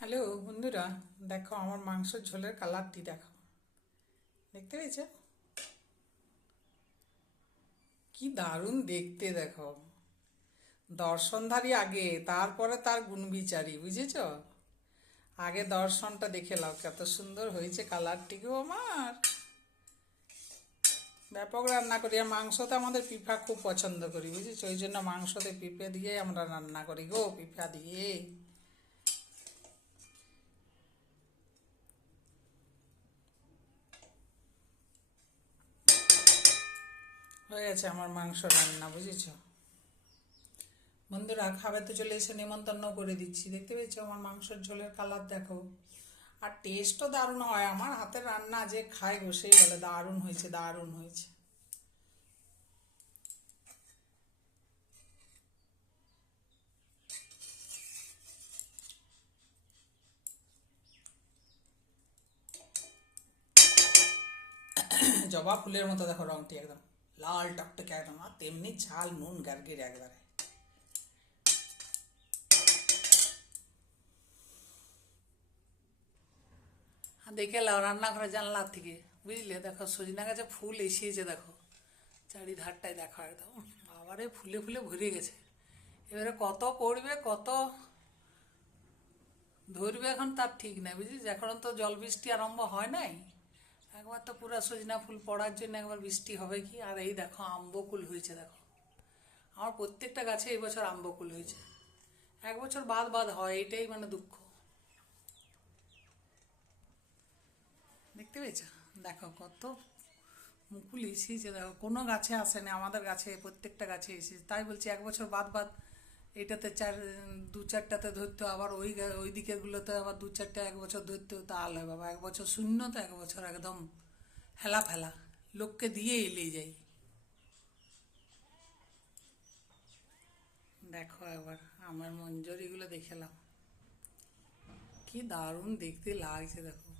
Hello বন্ধুরা, দেখো আমার মাংসের ঝোলের কালারটি দেখো। দেখতে পেয়েছ? কি দারুণ দেখতে দেখো। দর্শনধারী আগে, তারপরে তার গুণবিচারী, বুঝেছ? আগে দর্শনটা দেখে নাও কত সুন্দর হয়েছে কালারটি গো আমার। ব্যাপক রান্না করি, আর মাংসতে আমাদের পিঠা খুব পছন্দ করি, বুঝেছ? ওই জন্য মাংসতে পিঁপে দিয়ে আমরা রান্না করি গো, পিঠা দিয়ে। হয়ে গেছে আমার মাংস রান্না, বুঝেছ? বন্ধুরা খাবে তো চলে এসে নেমন্তন্ন করে দিচ্ছি। দেখতে পেয়েছ আমার মাংসের ঝোলের কালার দেখো? আর টেস্টও দারুণ হয়। আমার হাতের রান্না যে খায় গো সেই বলে, দারুণ হয়েছে দারুণ হয়েছে। জবা ফুলের মতো দেখো রংটি একদম। লাল টকটকে একদম আর তেমনি ঝাল নুন গার্গির একবারে দেখে লাও রান্নাঘরে জানলার থেকে বুঝলে দেখো সজনা গাছে ফুল এসিয়েছে দেখো চারিধারটায় দেখো একদম বাবারে ফুলে ফুলে ভরে গেছে এবারে কত পড়বে কত ধরবে এখন তার ঠিক নাই বুঝিস এখন তো জল বৃষ্টি আরম্ভ হয় নাই একবার তো পুরো সজনা ফুল পড়ার জন্য একবার বৃষ্টি হবে কি? আর এই দেখো, আম্বকুল হয়েছে দেখো। আমার প্রত্যেকটা গাছে এই বছর আম্বকুল হয়েছে। এক বছর বাদ বাদ হয়, এটাই মানে দুঃখ। দেখতে পেয়েছ? দেখো, কত মুকুল এসেছে, দেখো। কোনো গাছে আসেনি আমাদের গাছে, প্রত্যেকটা গাছে এসেছে। তাই বলছি, এক বছর বাদ বাদ এইটাতে চার, দু চারটাতে ধরতো, আবার ওই ওই দিকেরগুলোতে আবার দু চারটা, এক বছর ধরতো, তা তাহলে বাবা, এক বছর শূন্য তো এক বছর একদম হেলা ফেলা, লোককে দিয়ে এলিয়ে যাই দেখো একবার, আমার মঞ্জরিগুলো দেখে নাও। কি দারুণ দেখতে লাগছে, দেখো।